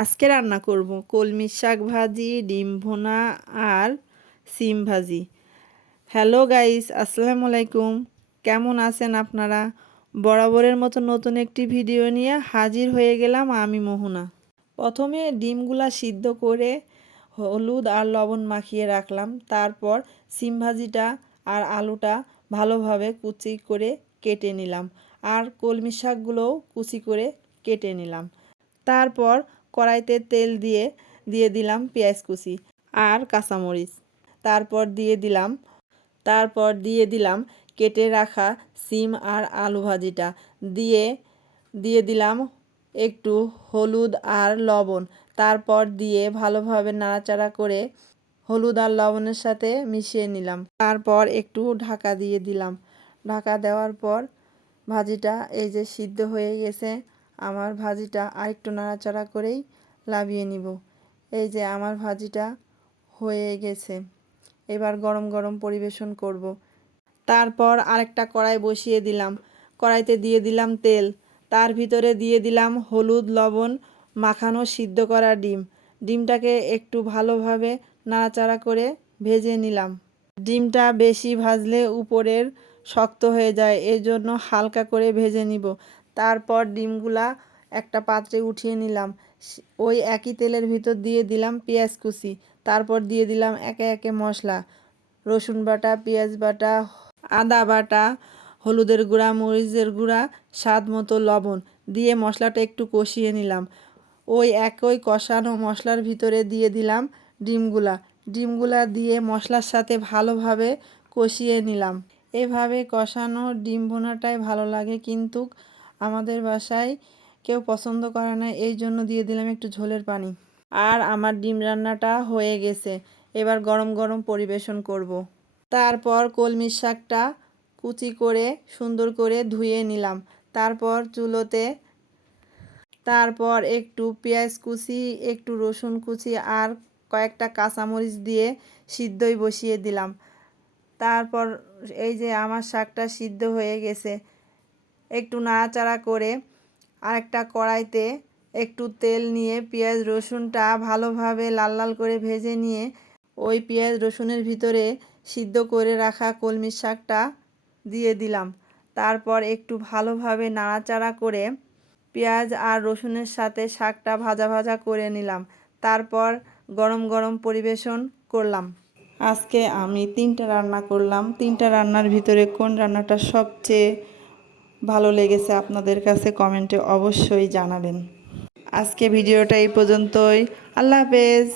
আজকে রান্না করব কলমি শাক ভাজি, ডিম ভুনা আর সিম ভাজি। হ্যালো গাইস, আসসালামু আলাইকুম। কেমন আছেন আপনারা? বরাবরের মতো নতুন একটি ভিডিও নিয়ে হাজির হয়ে গেলাম আমি মোহনা। প্রথমে ডিমগুলা সিদ্ধ করে হলুদ আর লবণ মাখিয়ে রাখলাম। তারপর সিম ভাজিটা আর আলুটা ভালোভাবে কুচি করে কেটে নিলাম, আর কলমি শাকগুলোও কুচি করে কেটে নিলাম। তারপর কড়াইতে তেল দিয়ে দিলাম পেঁয়াজ কুচি আর কাঁচামরিচ। তারপর দিয়ে দিলাম কেটে রাখা সিম আর আলু ভাজিটা। দিয়ে দিলাম একটু হলুদ আর লবণ। তারপর দিয়ে ভালোভাবে নাড়াচাড়া করে হলুদ আর লবণের সাথে মিশিয়ে নিলাম। তারপর একটু ঢাকা দিয়ে দিলাম। ঢাকা দেওয়ার পর ভাজিটা এই যে সিদ্ধ হয়ে গেছে। আমার ভাজিটা আরেকটু নাড়াচাড়া করেই লাভিয়ে নিব। এই যে আমার ভাজিটা হয়ে গেছে। এবার গরম গরম পরিবেশন করব। তারপর আরেকটা কড়াই বসিয়ে দিলাম। কড়াইতে দিয়ে দিলাম তেল। তার ভিতরে দিয়ে দিলাম হলুদ লবণ মাখানো সিদ্ধ করা ডিম। ডিমটাকে একটু ভালোভাবে নাড়াচাড়া করে ভেজে নিলাম। ডিমটা বেশি ভাজলে উপরের শক্ত হয়ে যায়, এর জন্য হালকা করে ভেজে নিব। তারপর ডিমগুলা একটা পাত্রে উঠিয়ে নিলাম। ওই একই তেলের ভিতর দিয়ে দিলাম পেঁয়াজ কুচি। তারপর দিয়ে দিলাম একে একে মশলা, রসুন বাটা, পেঁয়াজ বাটা, আদা বাটা, হলুদের গুঁড়া, মরিচের গুঁড়া, স্বাদ মতো লবণ দিয়ে মশলাটা একটু কষিয়ে নিলাম। ওই একই কষানো মশলার ভিতরে দিয়ে দিলাম ডিমগুলা দিয়ে মশলার সাথে ভালোভাবে কষিয়ে নিলাম। এভাবে কষানো ডিম ভুনাটাই ভালো লাগে, কিন্তু আমাদের বাসায় কেউ পছন্দ করে না, এই জন্য দিয়ে দিলাম একটু ঝোলের পানি। আর আমার ডিম রান্নাটা হয়ে গেছে। এবার গরম গরম পরিবেশন করব। তারপর কলমি শাকটা কুচি করে সুন্দর করে ধুয়ে নিলাম। তারপর একটু পেঁয়াজ কুচি, একটু রসুন কুচি আর কয়েকটা কাঁচামরিচ দিয়ে সিদ্ধই বসিয়ে দিলাম। তারপর এই যে আমার শাকটা সিদ্ধ হয়ে গেছে। একটু নাড়াচাড়া করে আরেকটা কড়াইতে একটু তেল নিয়ে পেঁয়াজ রসুনটা ভালোভাবে লাল লাল করে ভেজে নিয়ে ওই পেঁয়াজ রসুনের ভিতরে সিদ্ধ করে রাখা কলমি শাকটা দিয়ে দিলাম। তারপর একটু ভালোভাবে নাড়াচাড়া করে পেঁয়াজ আর রসুনের সাথে শাকটা ভাজা ভাজা করে নিলাম। তারপর গরম গরম পরিবেশন করলাম। আজকে আমি 3টা রান্না করলাম। 3টা রান্নার ভিতরে কোন রান্নাটা সবচেয়ে ভালো লেগেছে আপনাদের কাছে কমেন্টে অবশ্যই জানাবেন। আজকে ভিডিওটা এই পর্যন্তই। আল্লাহ হাফেজ।